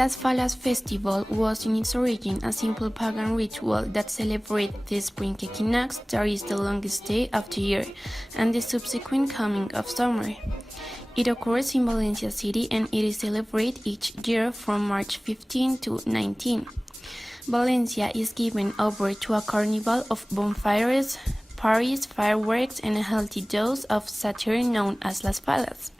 Las Fallas Festival was in its origin a simple pagan ritual that celebrated the spring equinox, that is the longest day of the year, and the subsequent coming of summer. It occurs in Valencia City and it is celebrated each year from March 15 to 19. Valencia is given over to a carnival of bonfires, parties, fireworks, and a healthy dose of satire known as Las Fallas.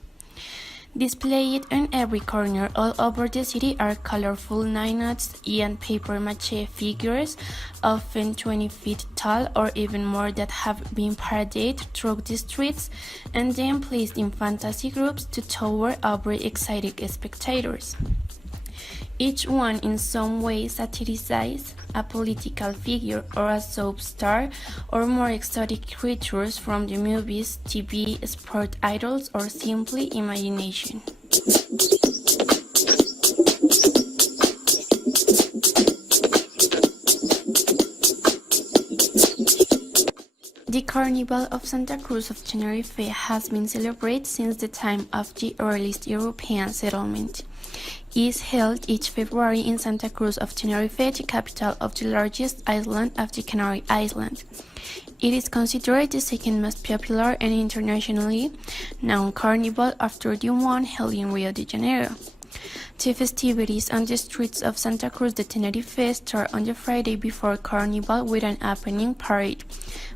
Displayed on every corner all over the city are colorful knights and paper-mache figures, often 20 feet tall or even more, that have been paraded through the streets and then placed in fantasy groups to tower over excited spectators. Each one in some way satirizes a political figure or a soap star or more exotic creatures from the movies, TV, sport idols, or simply imagination. The Carnival of Santa Cruz of Tenerife has been celebrated since the time of the earliest European settlement. It is held each February in Santa Cruz of Tenerife, the capital of the largest island of the Canary Islands. It is considered the second most popular and internationally known carnival after the one held in Rio de Janeiro. The festivities on the streets of Santa Cruz de Tenerife start on the Friday before Carnival with an opening parade,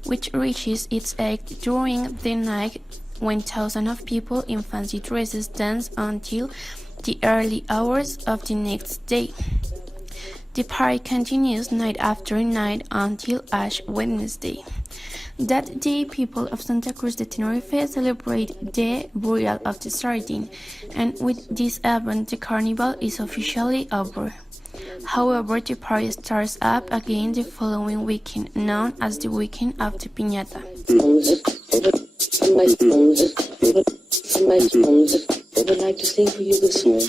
which reaches its height during the night when thousands of people in fancy dresses dance until the early hours of the next day. The parade continues night after night until Ash Wednesday. That day, people of Santa Cruz de Tenerife celebrate the burial of the sardine, and with this event, the carnival is officially over. However, the party starts up again the following weekend, known as the Weekend of the Piñata. I would like to sing for you this song.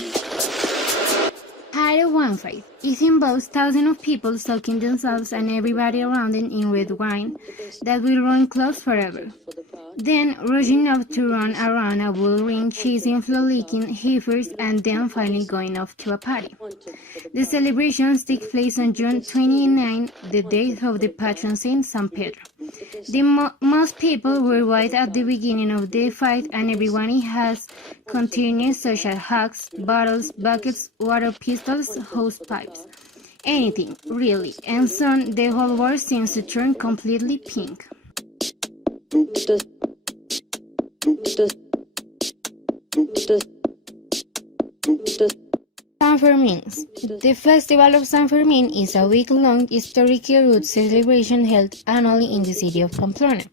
Hecho it involves thousands of people soaking themselves and everybody around them in red wine that will run close forever. Then rushing up to run around a bull ring, chasing frolicking heifers, and then finally going off to a party. The celebrations take place on June 29, the date of the patron saint San Pedro. Most people were white at the beginning of the fight, and everyone has containers such as hugs, bottles, buckets, water pistols, hose pipes. Anything, really, and soon the whole world seems to turn completely pink. San Fermin. The Festival of San Fermin is a week-long historical root celebration held annually in the city of Pamplona.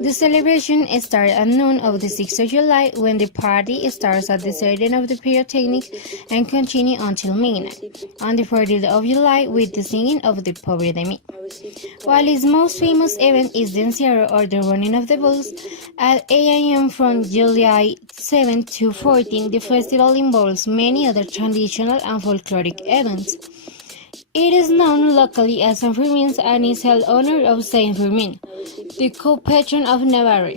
The celebration starts at noon of the 6th of July, when the party starts at the setting of the pyrotechnics and continues until midnight, on the 4th of July with the singing of the Pobre de Mi. While its most famous event is the encierro, or the running of the bulls, at 8 a.m. from July 7 to 14, the festival involves many other traditional and folkloric events. It is known locally as San Fermin and is held in honor of Saint Fermin, the co-patron of Navarre.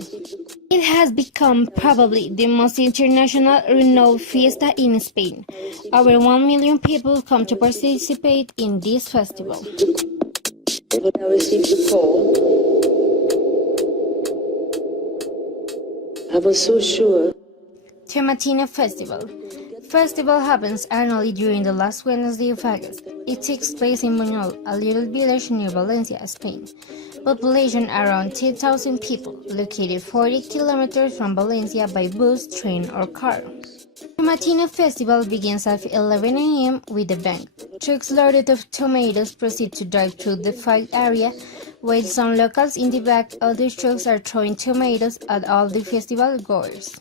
It has become probably the most international renowned fiesta in Spain. Over 1 million people come to participate in this festival. I received the call. I was so sure. Tomatina Festival. Festival happens annually during the last Wednesday of August. It takes place in Buñol, a little village near Valencia, Spain. Population around 10,000 people, located 40 kilometers from Valencia by bus, train, or car. Tomatina Festival begins at 11 a.m. with a bang. Trucks loaded of tomatoes proceed to drive through the fight area, while some locals in the back of the trucks are throwing tomatoes at all the festival goers.